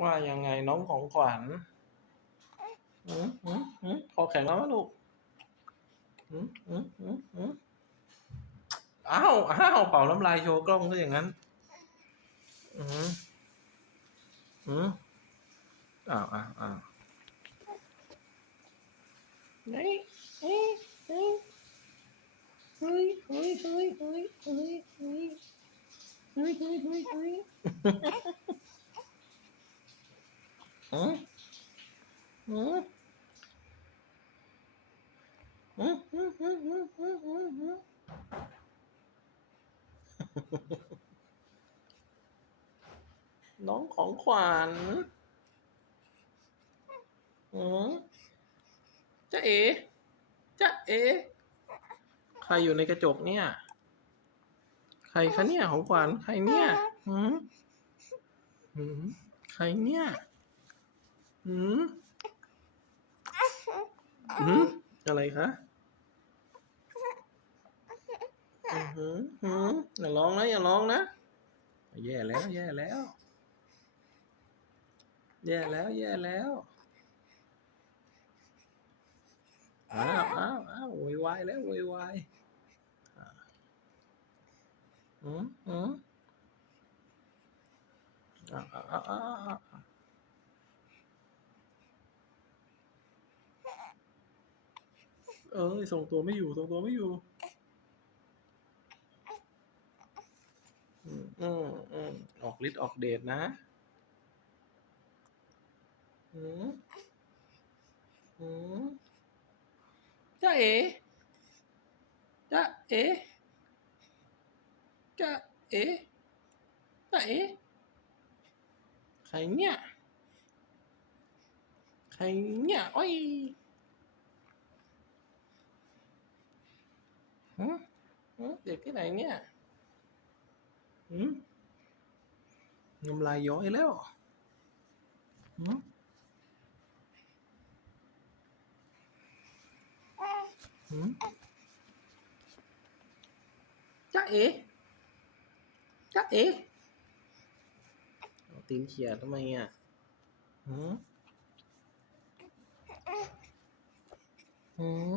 ว่ายังไงน้องของขวัญอืมอืมอืมคอแข็งแล้วมั้ยลูกอืมอืมอืมอืมอ้าวอ้าวเป่าน้ำลายโชว์กล้องซะอย่างนั้น อืมอืมอ้าวอ้าวอ้าวเฮ้ยเฮ้ยเฮ้ยเฮ้ยเฮ้ยเฮ้ยเฮ้ยเฮ้ยเฮ้ยเฮ้ยเฮ้ย น้องของขวัญอืมจ๊ะเอ๋จ๊ะเอ๋ใครอยู่ในกระจกเนี่ย ใครคะเนี่ยของขวัญใครเนี่ยหืมหืมใครเนี่ยหืมหืมอะไรคะอือ หือหืมอย่าร้องนะอย่าร้องนะ แย่แล้ว แย่แล้ว แย่แล้ว แย่แล้วอ้าวอ้าวอ้าวโวยวายแล้วโวยวายอืมอืมอ่าอ่าอ่าอ่าอ่าเอ้ยส่งตัวไม่อยู่ส่งตัวไม่อยู่ อืมอืมอืมออกฤทธิ์ออกเดชนะอืมอืมจ้าเอ๋จ้าเอ๋จ้าเอ๋จ้าเอ๋ใครเนี่ย ใครเนี่ยโอ้ยหืมหืมเด็กที่ไหนเนี่ยหืม น้ำลายย้อยแล้วหืมจ้าเอ๋จ้าเอ๋เอาตีนเขี่ยทำไมอะหืมหืม